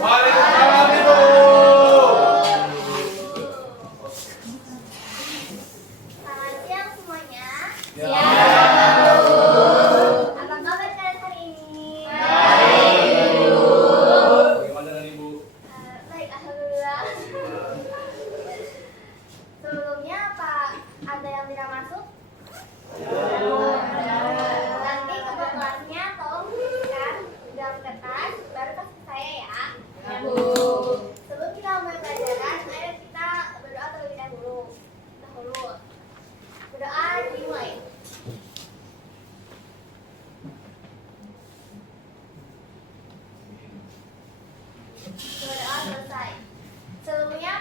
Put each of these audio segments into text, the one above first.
Waalaikumsalam Ibu. Selamat siang semuanya. Apa kabar kalian hari ini? Bagaimana dengan Ibu? Baik, alhamdulillah. Sebelumnya apa ada yang tidak masuk? Nanti ketua kelasnya tolong tuliskan di dalam kertas baru kasih ke saya ya. Sebelum kita mulai pelajaran, ayo kita berdoa terlebih dahulu. Berdoa dimulai. Berdoa selesai. Sebelumnya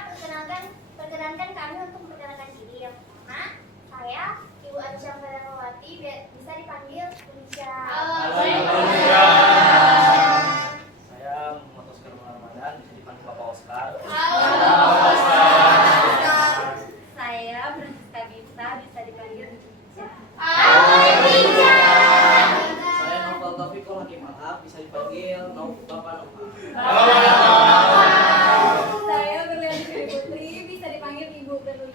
perkenankan kami untuk memperkenalkan diri. Yang pertama, saya Ibu Aisyah Fadarmawati, bisa dipanggil Indonesia. Saya Muhammad Oscar Ramadan, bisa dipanggil Bapak Oscar. Saya Francisca Gita, bisa dipanggil Indonesia. Saya Novel Taufikul Hakim Ahab, bisa dipanggil Bapak Nova. Saya Berlian Sri Putri, bisa dipanggil Ibu Berlian.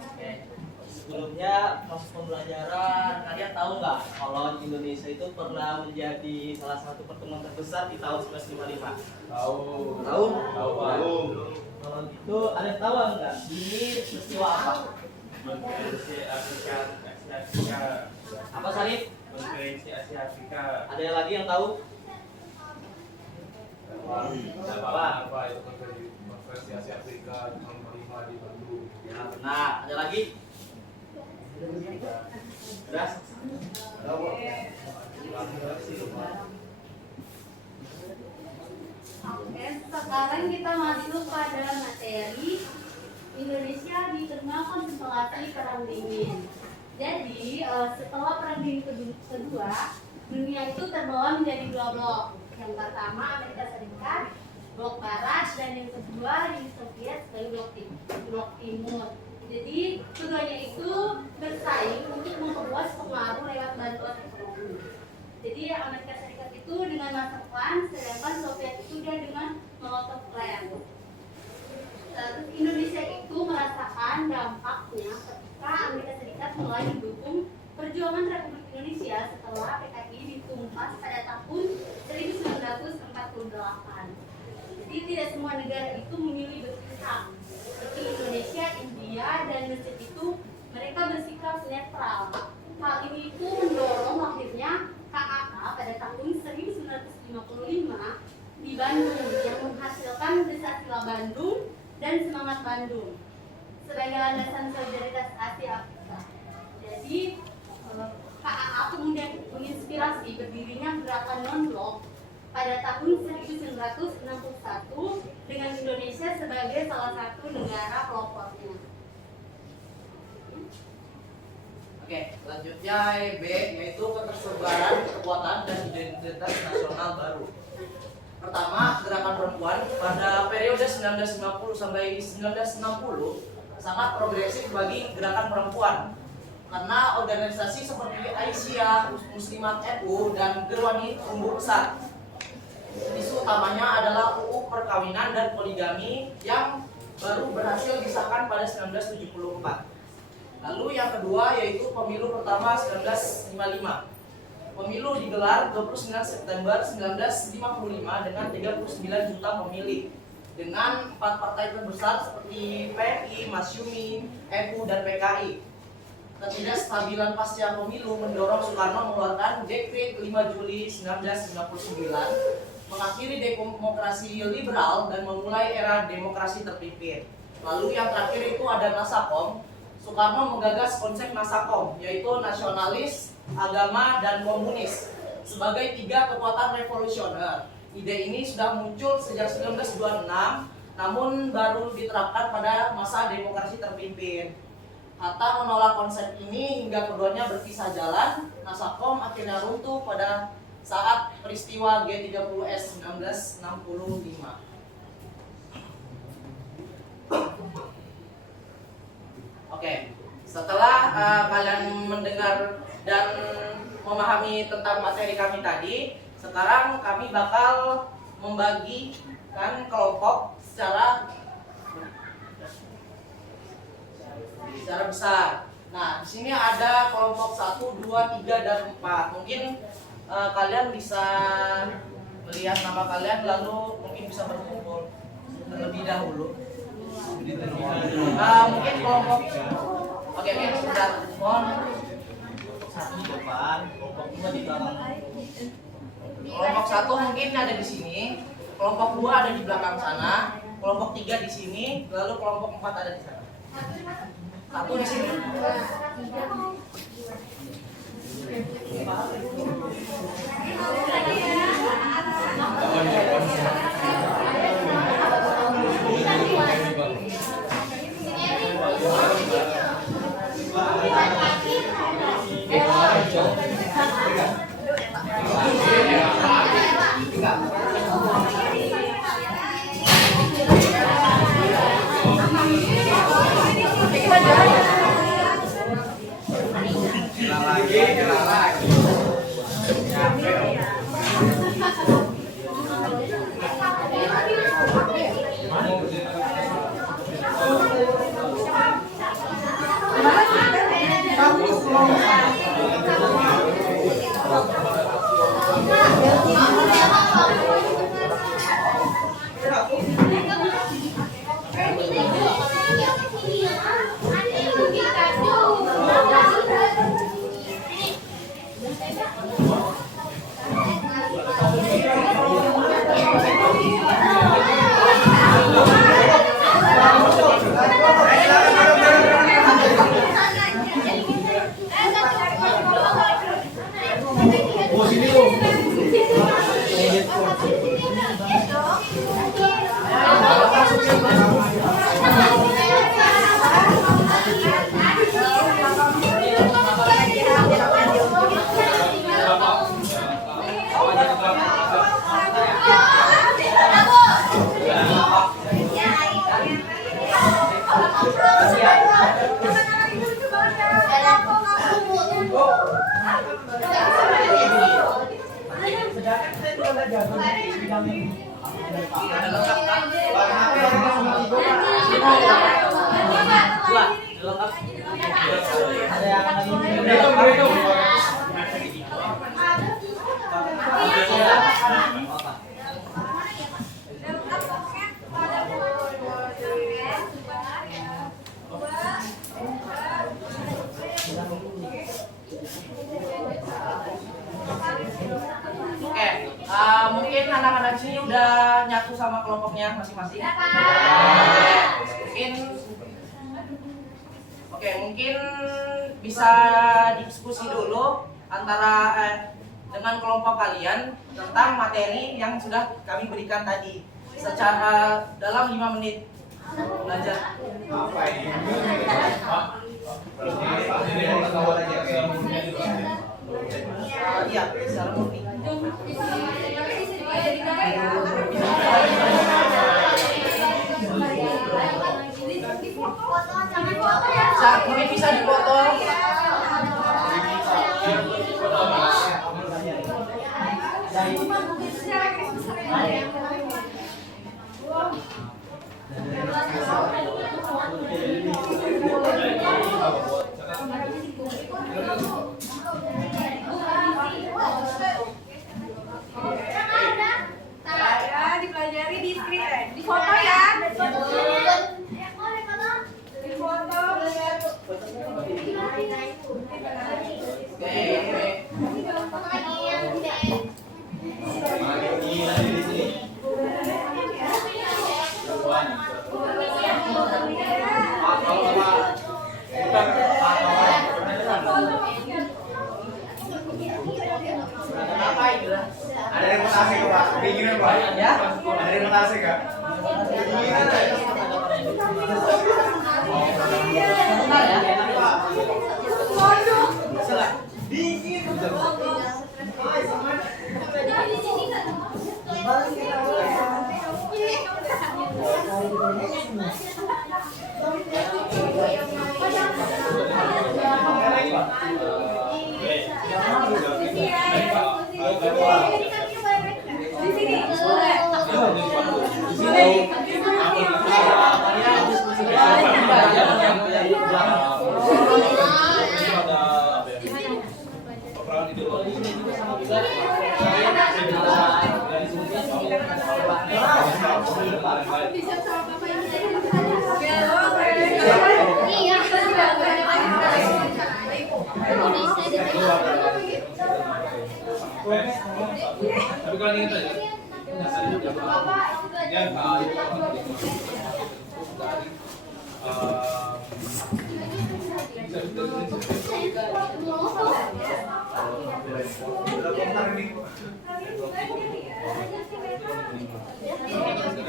Oke. Sebelumnya proses pembelajaran, kalian tahu nggak kalau Indonesia itu pernah menjadi salah satu pertemuan terbesar di tahun 1955? Tahu. Tahu? Tahu Pak. Kalau gitu, ada tahu nggak ini peristiwa apa? Konferensi Afrika Asia Afrika. Apa Sarif? Konferensi Asia Afrika. Ada yang lagi yang tahu? Apa itu konferensi Asia Afrika tahun 5 di Bandung? Ya benar. Ada lagi? Sudah? Oke, sekarang kita masuk pada materi Indonesia dikenal konstelasi Perang Dingin. Jadi, setelah Perang Dingin kedua, dunia itu terbelah menjadi dua blok. Yang pertama Amerika Serikat, blok Barat, dan yang kedua Uni Soviet sebagai blok Timur. Jadi, keduanya itu bersaing untuk memperluas pengaruh lewat bantuan ekonomi. Jadi, Amerika Serikat itu dengan Master-Plan, sedangkan Soviet itu dia dengan Molotov-Plan. Terus Indonesia itu merasakan dampaknya ketika Amerika Serikat mulai mendukung perjuangan Republik Indonesia setelah PKI ditumpas pada tahun 1948. Jadi tidak semua negara itu memilih berpihak. Seperti Indonesia, India, dan Mesir itu mereka bersikap netral. Hal ini itu mendorong lahirnya KAK pada tahun 1955 di Bandung yang menghasilkan Desa Sila Bandung dan Semangat Bandung sebagai landasan solidaritas Asia Afrika. Jadi KAA kemudian menginspirasi berdirinya gerakan non-blok pada tahun 1961 dengan Indonesia sebagai salah satu negara pelopornya. Oke, selanjutnya B, yaitu ketersebaran kekuatan dan identitas nasional baru. Pertama, gerakan perempuan pada periode 1950 sampai 1960 sangat progresif bagi gerakan perempuan. Karena organisasi seperti Aisyah, Muslimat NU, dan Gerwani tumbuh besar. Isu utamanya adalah UU perkawinan dan poligami yang baru berhasil disahkan pada 1974. Lalu yang kedua yaitu pemilu pertama 1955. Pemilu digelar 29 September 1955 dengan 39 juta pemilih dengan 4 partai terbesar seperti PNI, Masyumi, NU, dan PKI. Ketidakstabilan pasca pemilu mendorong Soekarno mengeluarkan Dekret 5 Juli 1999 mengakhiri demokrasi liberal dan memulai era demokrasi terpimpin. Lalu yang terakhir itu ada Nasakom. Soekarno menggagas konsep Nasakom, yaitu nasionalis, agama, dan komunis sebagai 3 kekuatan revolusioner. Ide ini sudah muncul sejak 1926, namun baru diterapkan pada masa demokrasi terpimpin. Hatta menolak konsep ini hingga keduanya berpisah jalan. Nasakom akhirnya runtuh pada saat peristiwa G30S 1965. Oke, setelah kalian mendengar dan memahami tentang materi kami tadi, sekarang kami bakal membagikan kelompok secara besar. Nah, di sini ada kelompok 1, 2, 3, dan 4. Mungkin kalian bisa melihat nama kalian lalu mungkin bisa berkumpul terlebih dahulu. Mungkin kelompok oke, sebentar. Mohon Satu di depan, kelompok 2 di belakang. kelompok 1 mungkin ada di sini, kelompok 2 ada di belakang sana, kelompok 3 di sini, lalu kelompok 4 ada di sana. 1 di sini. Mungkin anak-anak sini udah nyatu sama kelompoknya masing-masing. Mungkin bisa diskusi dulu antara dengan kelompok kalian tentang materi yang sudah kami berikan tadi secara dalam 5 menit belajar. Apa ini? Iya, secara murni. Mungkin bisa dipotong. Dipelajari di screen, di foto ya. Di foto. Apa itu? Ada yang mau nasi Pak? Dinginan Pak? Ya? Ada yang mau nasi Kak? Dinginan aja. Sebentar ya. Dingin. Di sini. Tapi kalau ingat aja, yang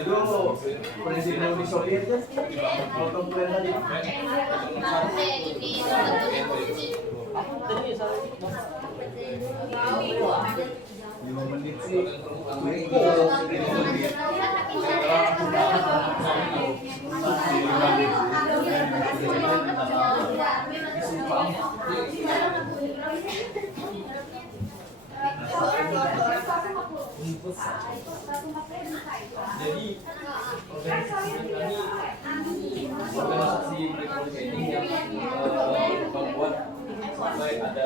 itu presiden Uni Soviet kan potong plan tadi. 5 menit sih. Jadi organisasi mereka ini yang membuat sampai ada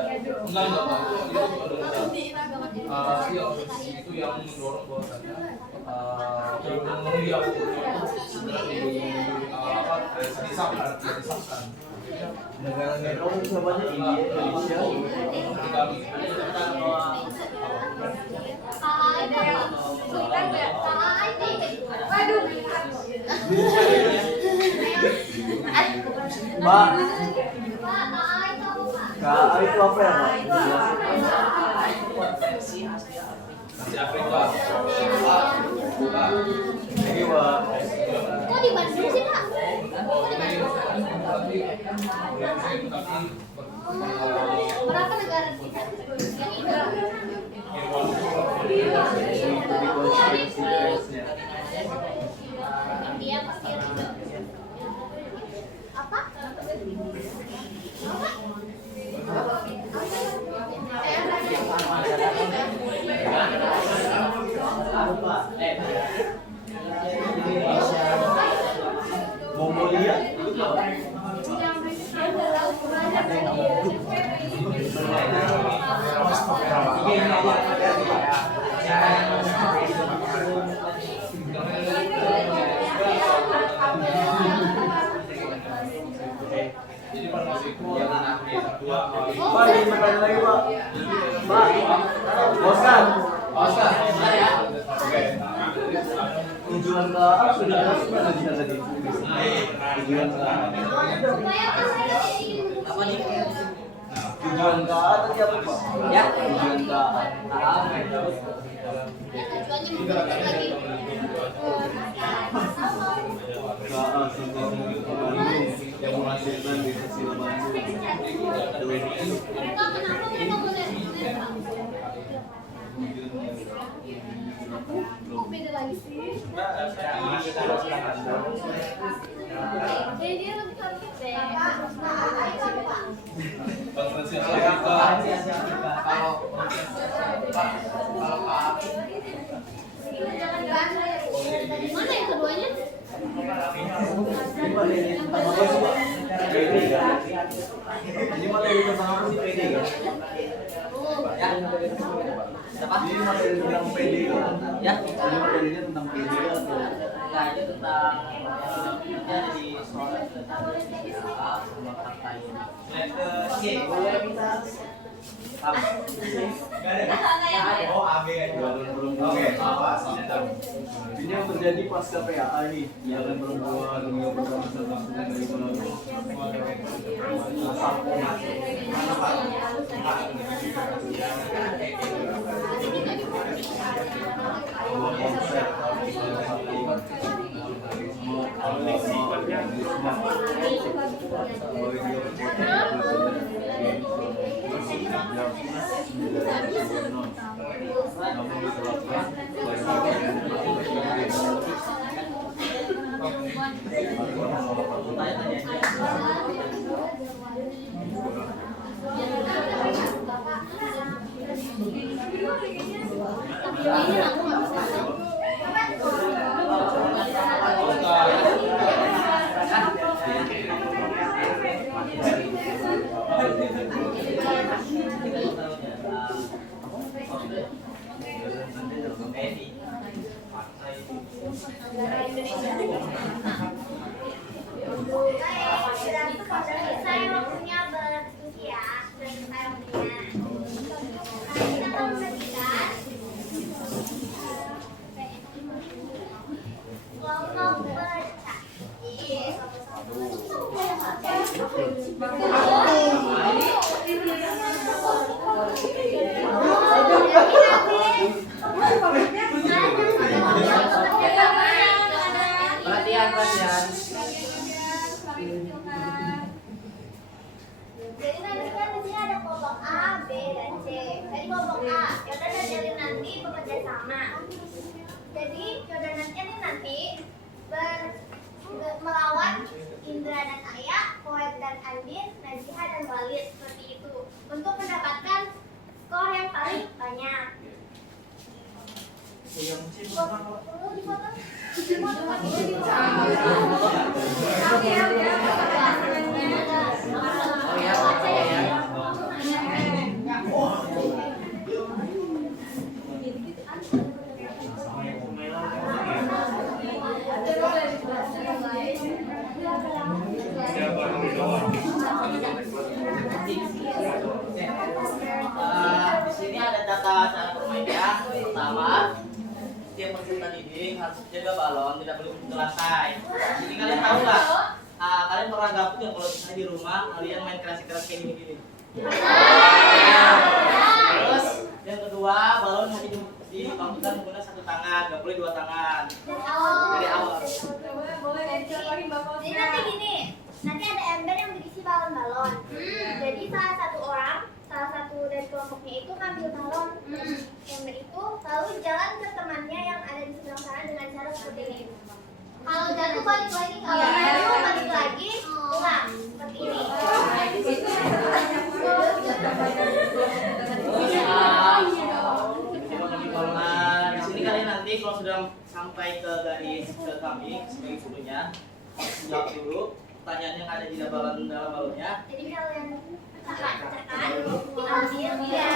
organisasi itu yang mendorong bahwasannya memenuhi disahkan negara netral namanya India, Mbak, KA itu apa ya, Mbak? Asia Afrika. Ini, Mbak. Kok di Bandung sih, Pak? Berapa negara kita yang India pasti ada. Apa? Mongolia. Jadi farmasiku yang dua. Pak, ini pertanyaan lagi, Pak. Pak, Oscar. Oscar, ya. Oke. Tujuan ke A sudah tadi. Tujuan ke A. Apa nih? Tujuan ke A tadi apa, Pak? Ya, Tujuan ke A. Tujuannya lagi. KA sebuah Bandung yang menghasilkan di hasil Bandung. Kenapa kita mulai? Kok beda lagi sih? Jadi dia lebih cantik deh. Konferensi Afrika. Kalau Mana yang keduanya? Ini mana yang tentang apa sih, Pak? PD ya? Ini materi tentang apa sih, PD ya? ya, siapa? Ini materi tentang PD ya? Ya, Ini materinya tentang PD atau? nah itu tentang ada di soal sama partai. Oke, boleh kita Oh, AB aja. Oke, apa? Ini yang terjadi pasca PAA nih, jangan perempuan dunia permasalahan langsung dari namun diperlakukan Saya waktunya berdiskusi ya. Saya waktunya. Kita akan membagikan kelompok bercak. Perhatian. Jadi nanti kan di sini ada kelompok A, B, dan C. Jadi kelompok A, Yoda dan Jelly nanti bekerja sama. Jadi Yoda dan Jelly nanti melawan Indra dan Ayah, Poet dan Andin, Najiha dan Walid, seperti itu, untuk mendapatkan skor yang paling banyak. Perlu dipotong? Di sini ada data cara bermainnya. Pertama, tiap peserta didik harus jaga balon, tidak boleh ke lantai. Jadi kalian tahu nggak? Kalian pernah gabut ya kalau misalnya di rumah kalian main keras-keras kayak gini-gini? Terus yang kedua, balon hanya dipakai menggunakan satu tangan, nggak boleh dua tangan. Dari awal. Jadi nanti gini, nanti ada ember yang berisi balon-balon. Jadi salah satu dari kelompoknya itu ngambil balon ember itu, lalu jalan ke temannya yang ada di sebelah sana dengan cara seperti ini. Kalau jatuh balik lagi, kalau jatuh balik lagi, ulang seperti ini. Di sini kalian nanti kalau sudah sampai ke garis ke kami sebagai gurunya, jawab dulu pertanyaan yang ada di dalam balonnya. Jadi kalian pecahkan, ambil ya.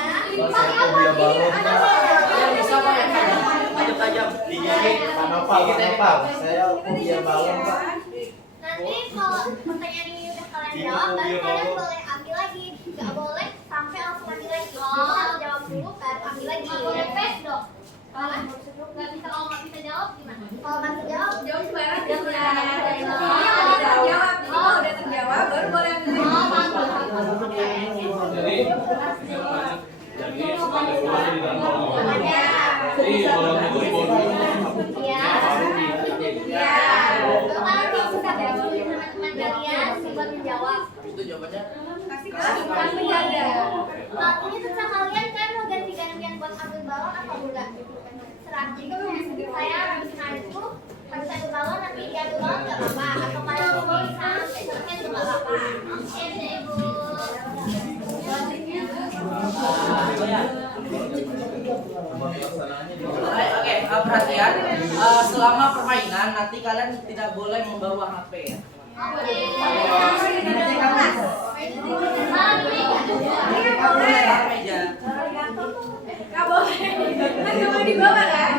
Tajam. Kenapa? Saya fobia balon, Pak. Nanti kalau pertanyaan ini udah kalian jawab, baru kalian boleh ambil lagi. Gak boleh sampai langsung ambil lagi. Harus jawab dulu, baru ambil lagi. Gak boleh pes dong. Nggak bisa, kalau nggak bisa jawab gimana? Kalau nggak bisa jawab, Jawab sembarang Jawab juga. sembarang. Ini kalau udah terjawab baru boleh ambil lagi. Jadi sebagai ulang di dalam balon. ya. Jadi balon itu dibodong. Ya. Ya. Kalau kalian bisa jawab teman-teman kalian buat menjawab. Itu jawabannya. Kasih ada. Waktunya terserah kalian kan mau ganti-gantian buat ambil balon atau enggak? Serah. Jadi saya habis itu habis ambil balon nanti dia ambil balon nggak apa-apa. Atau kalian mau sampai selesai itu nggak apa-apa. Oke deh Bu. Oke, perhatian. Selama permainan nanti kalian tidak boleh membawa HP ya. Oke. Taruh meja. Nggak boleh. Kan nggak boleh dibawa kan?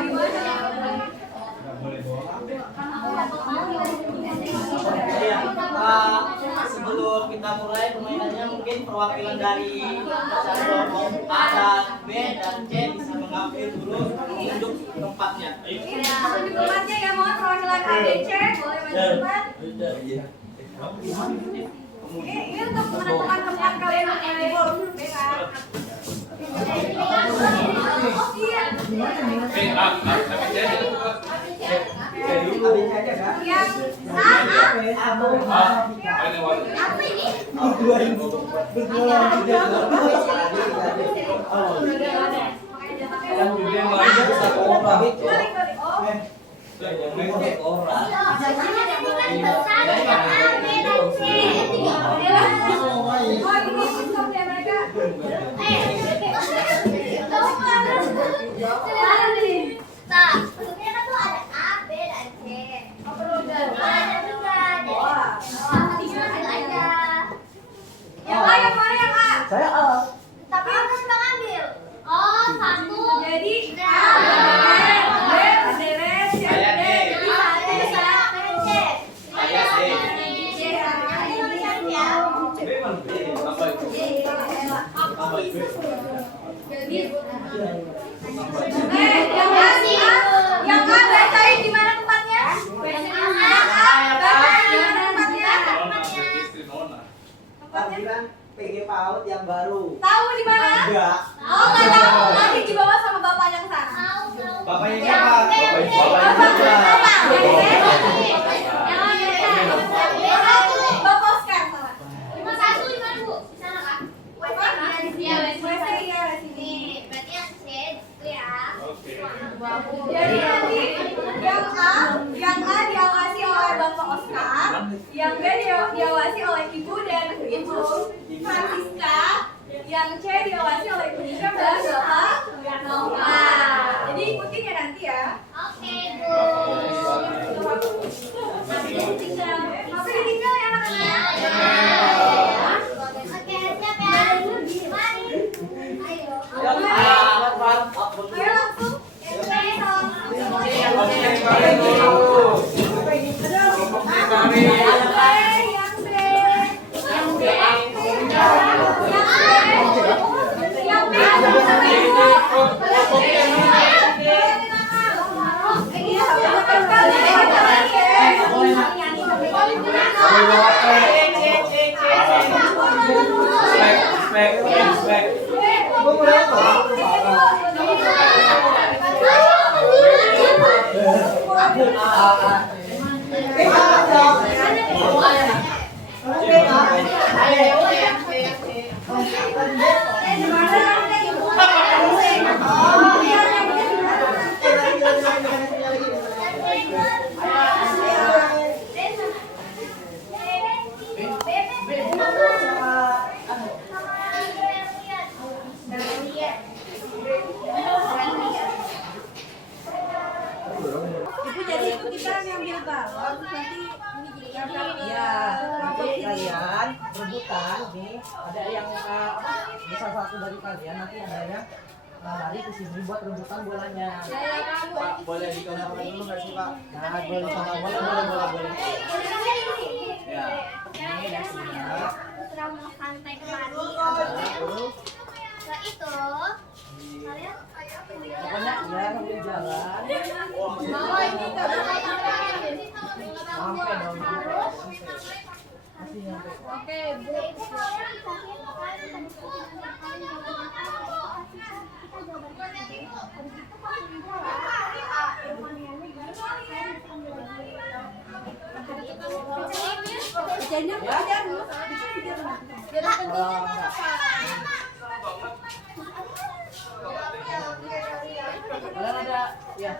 Sebelum kita mulai permainannya mungkin perwakilan dari kelompok A dan B dan C bisa mengambil dulu menunjuk tempatnya. Ayo. Tunjuk tempatnya ya, mohon perwakilan ADC boleh maju depan. Ini untuk menentukan tempat kalian mengambil. Yang gede banget satu orang. Oh. Yang gede satu orang. Jadi ada tingkat besar ada A, B, dan C. Oh, ini sistem ya mereka. Nah, maksudnya kan tuh ada A, B, dan C. Oh, perlu jalan. Ada tiga. Wah. Tiga aja. Yang A yang mana yang A? Saya A. Tapi harus mengambil. Oh, satu. Jadi A, B, D, C, Saya D. D. Saya C. Saya C. C. Ya. B mana B? Tambah itu. Tambah itu. Yang A bacain di mana tempatnya? Yang A bacain di mana tempatnya? Istri Nona. Tempatnya? Bilang PG PAUD yang baru. Tahu di mana? Enggak. Oh, nggak tahu. Nanti dibawa sama bapaknya ke sana. Bapaknya siapa? Bapak Oscar salah. Jadi nanti yang A diawasi oleh Bapak Oscar, yang B diawasi oleh Ibu dan Ibu Francisca, yang C diawasi oleh Ibu Nisha dan Bapak Nova. Jadi ikutin ya nanti ya. Tapi ditinggal ya anak-anak. Ayo langsung. Ibu jadi ikut kita ngambil balon nanti ini jadi Ya, nanti kalian rebutan nih. Ada yang bisa satu dari kalian nanti ada yang lari ke sini buat rebutan bolanya. Pak, boleh dikamerakan dulu nggak sih Pak? Nah, boleh sama boleh. Ya. Ini yang sebenarnya mau santai kemari. Setelah itu kalian Pokoknya ya sambil jalan. bawa ini ke Sampai dong. Masih nyampe. Oke, Bu. Itu kalian dikasih kalian Kalian ada ya.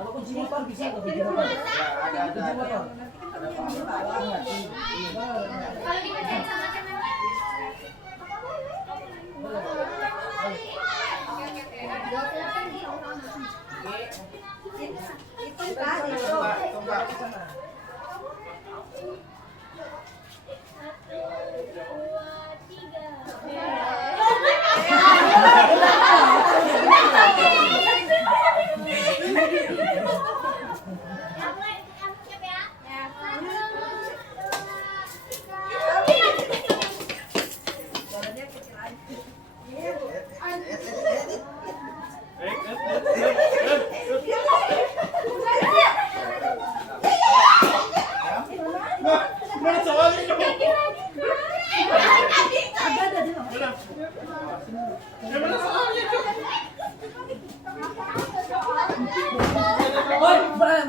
Kalau kunci motor bisa nggak kunci motor? Kunci motor. kalau dikerjain sama teman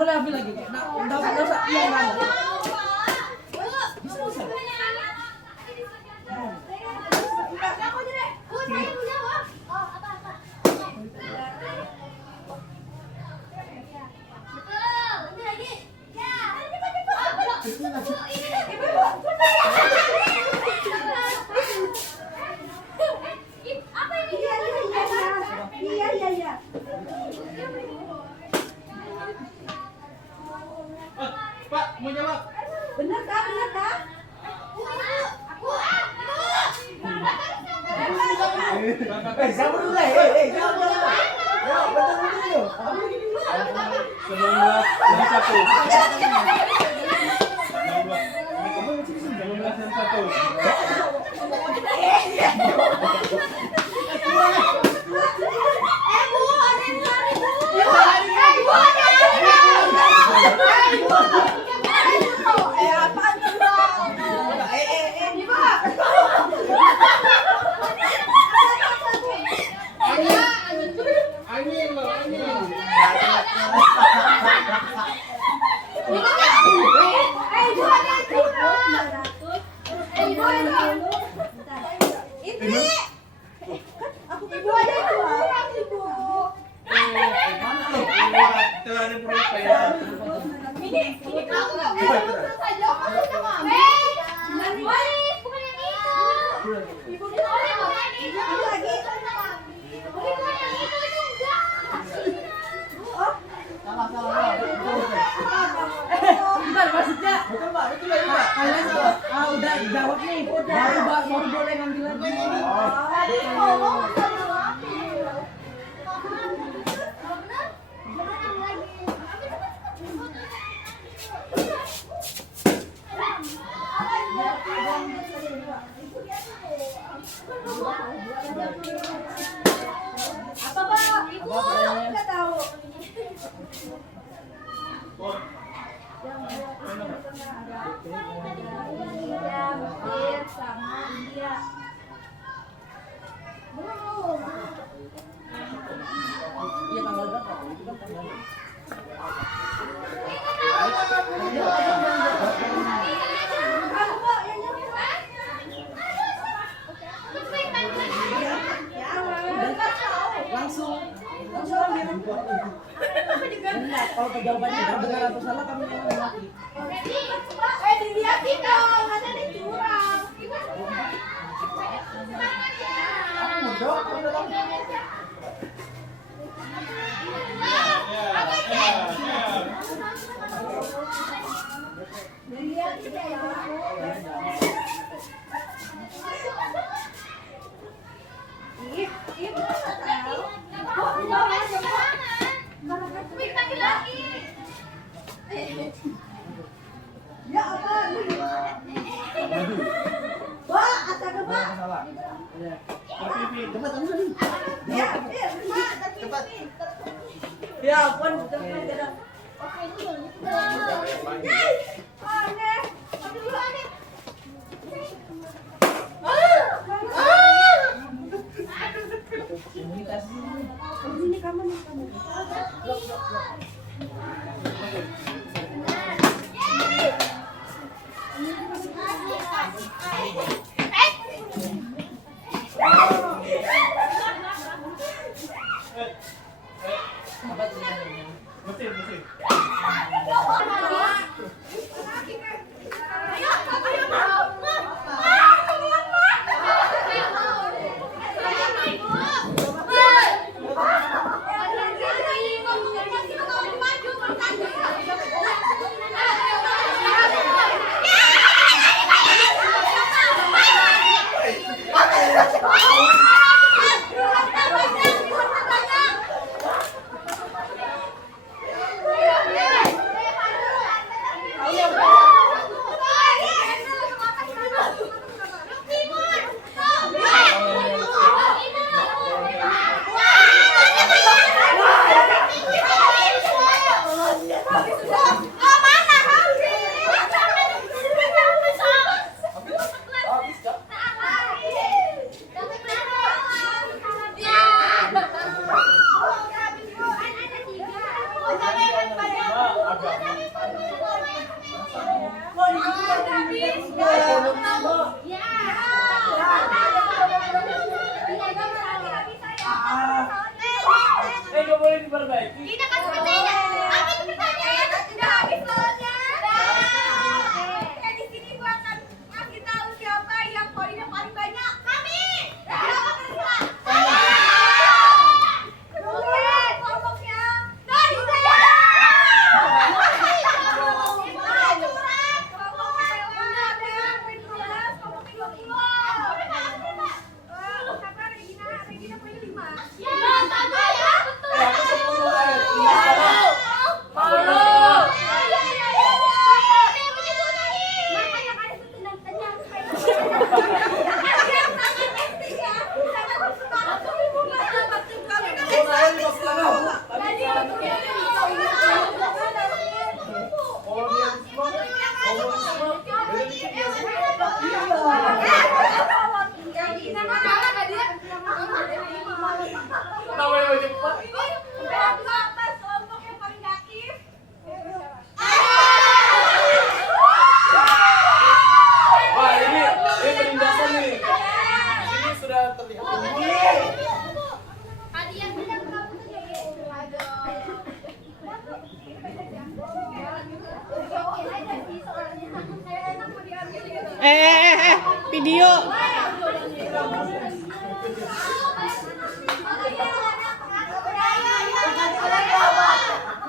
boleh ambil lagi. Enggak usah. Iya, enggak. Pak, mau jawab? Bener kah? Sabar dulu. Jangan. Ya, betul. 哎呀！ Nggak boleh diperbaiki. Kita kasih pertanyaan. Apa itu pertanyaan? Sudah habis balonnya. Oke, di sini gua akan ngasih tahu siapa yang poinnya paling banyak. Kami. Berapa kedua? Kedua kelompoknya. Namanya cepat. Kelompok yang paling aktif. Wah, ini penindasan nih. Ini sudah terlihat. Hadiah bilang kamu tuh jadi Video.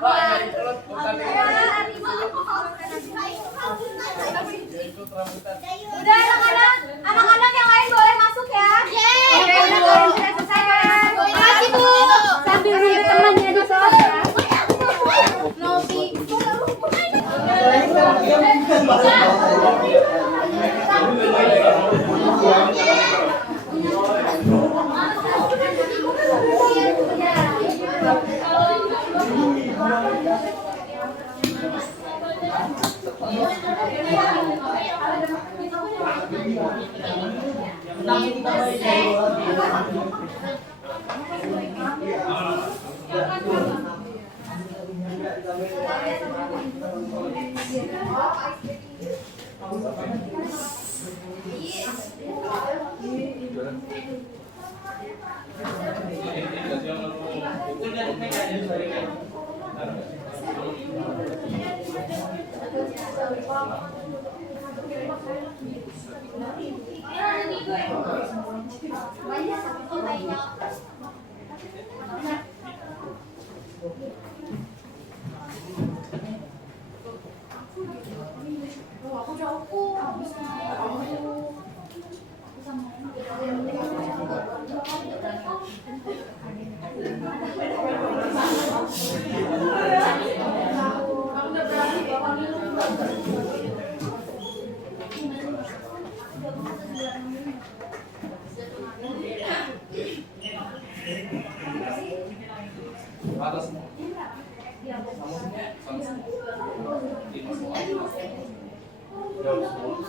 Pak, jadi terus bukan ikut rambutan. Udah anak-anak yang lain boleh masuk ya. Oke, udah selesai kan? Makasih, Bu. Sambil nunggu temannya di kelas ya. Atas semua. Sama semua. Sama semua. Lima semua. Jauh semua.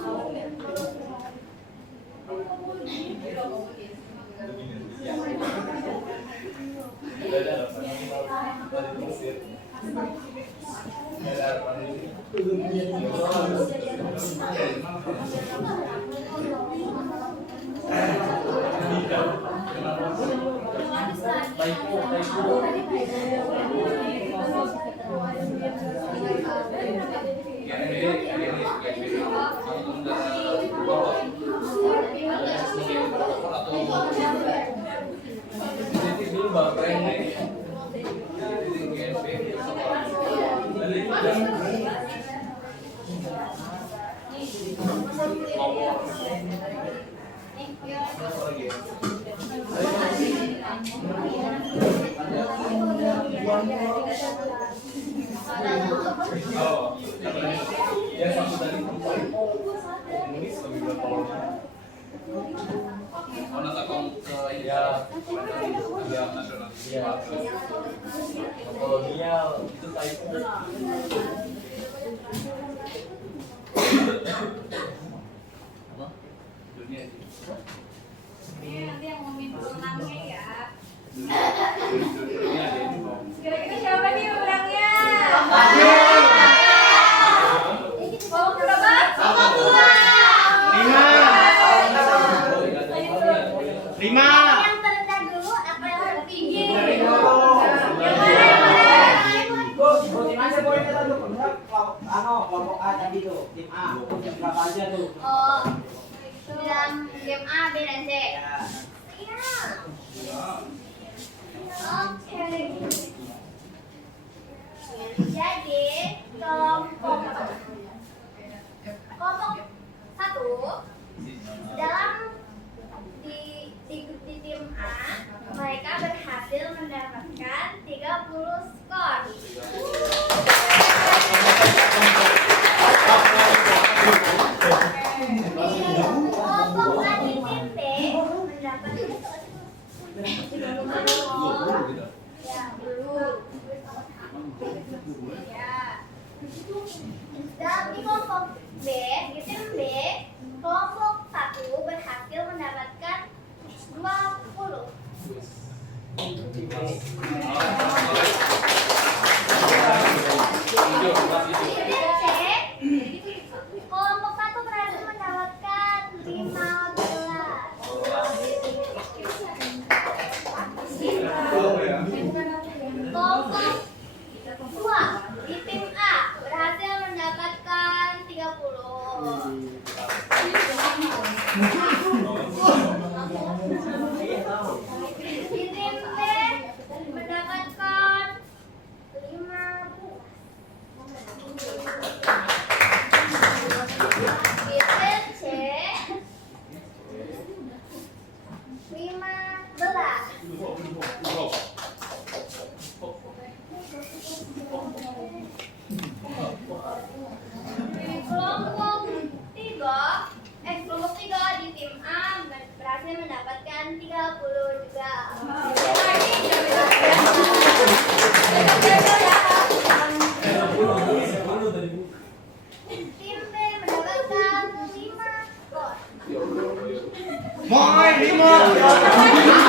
Kolonial itu typo. Dunia itu. Ini nanti yang mau minta menangnya ya. Dunia ada. Kira-kira siapa nih menangnya? Aduh. kelompok A tadi tuh, tim A. Berapa aja tuh? Oh, dalam game A, B, dan C. Ya. Iya. Oke. Jadi kelompok satu dalam di tim A mereka berhasil mendapatkan 30 skor. Kelompok A di tim B mendapatkan ya belum. Ya. Dalam di kelompok B, di tim B, kelompok 1 berhasil mendapatkan 20. Di tim C, kelompok 1 berhasil mendapatkan 15. Kelompok 2 di tim A berhasil mendapatkan 30. Di tim B mendapatkan 15. Di tim C 15. Kelompok 3 di tim A berhasil mendapatkan 30 juga. Tim B mendapatkan 5 skor. Mendapatkan 10.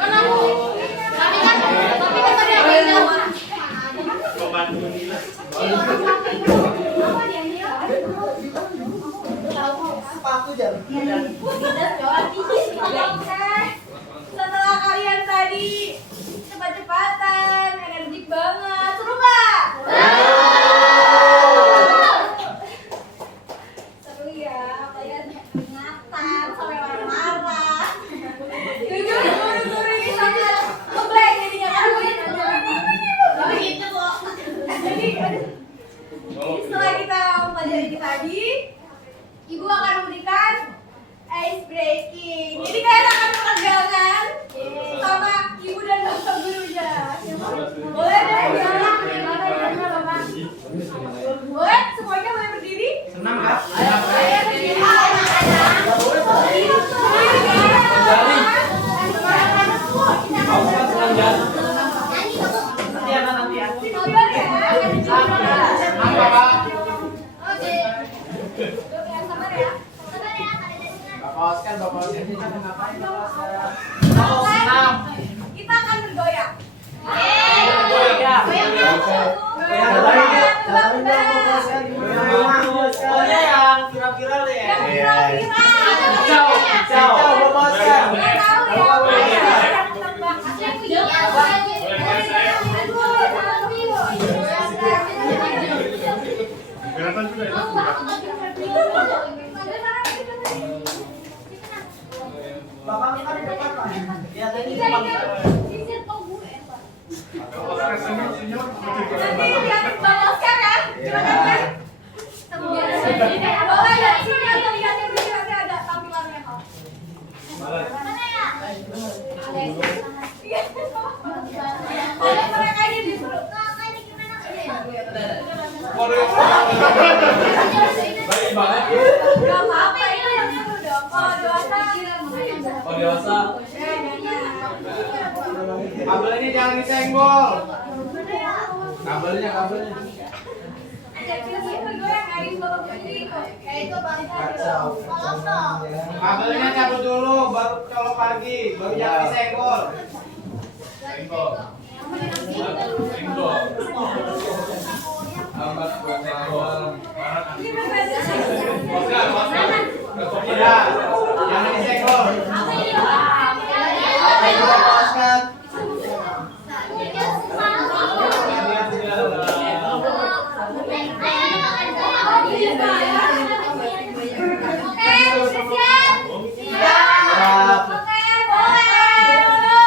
Kenapa? Sepatu jam. Setelah kalian tadi cepat-cepatan, energik banget, seru nggak? Seru ya, kalian ingatan sampai marah-marah. Jujur, guru-guru ini sangat ngeblank jadinya kan? Begitu kok. Jadi setelah kita mempelajari ini tadi, Ibu akan memberikan ice breaking. Jadi kalian akan peregangan sama Ibu dan Bapak gurunya. Boleh deh, jalan gimana Bapak? Boleh, semuanya boleh berdiri? Senang kan? Boleh berdiri. Kamu kan senang kan? Nanti ya. Apa Pak? Oke. Yang sabar ya. Sabar ya, kalian dari sini. Bapak Oscar ngapain Bapak Oscar? Kita akan bergoyang. Pokoknya yang viral-viral deh. Yang viral-viral. Ciao, Bapak Oscar. Nggak tahu ya. Bapak kan di depan, Pak. Ya, tadi Nanti lihat Bang Oscar ya. Gimana kan? Boleh ya, sini aja lihatin dulu nanti ada tampilannya kok. Mana ya? Boleh mereka aja disuruh. Kakak ini gimana kerja? Baik banget. Gak apa-apa, itu yang seru dong. Kalau dewasa, Oh dewasa. Kabelnya jangan disenggol. Kabelnya. ada film bergoyang hari bapak berdiri kok. Kayak itu bang. Kacau. Tolong dong. Kabelnya cabut dulu, baru kalau pagi, baru jangan disenggol. Ini berbeda. Ya, jangan disenggol. Ayo Bapak Oscar. Oke, sudah siap? Siap. Oke, boleh. 1,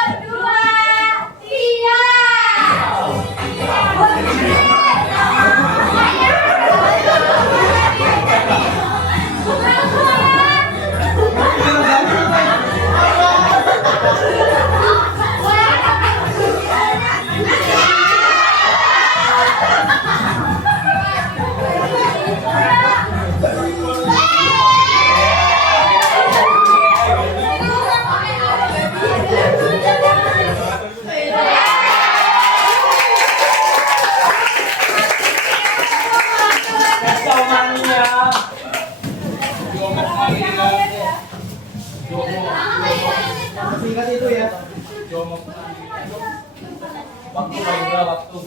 Kacau mania. Masih ingat itu ya? Waktu waktu.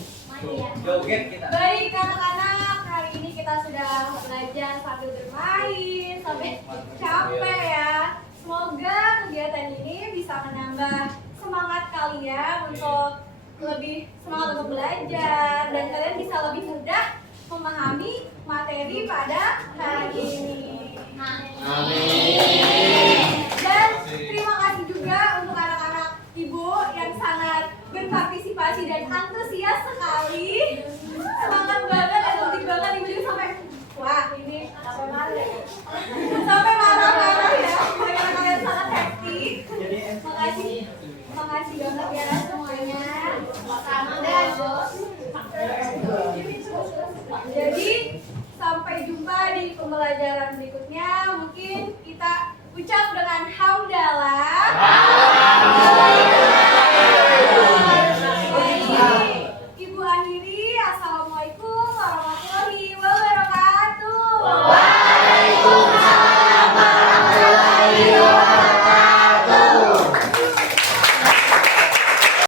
Joget kita. Baik anak-anak, hari ini kita sudah belajar sambil bermain, sampai capek ya. Semoga kegiatan ini bisa menambah semangat kalian untuk lebih semangat untuk belajar dan kalian bisa lebih mudah memahami materi pada hari ini. Dan terima kasih juga untuk anak-anak ibu yang sangat berpartisipasi dan antusias sekali. Semangat banget, energi banget, ibu juga sampai wah ini sampai marah ya, karena kalian sangat happy. Makasih banget ya.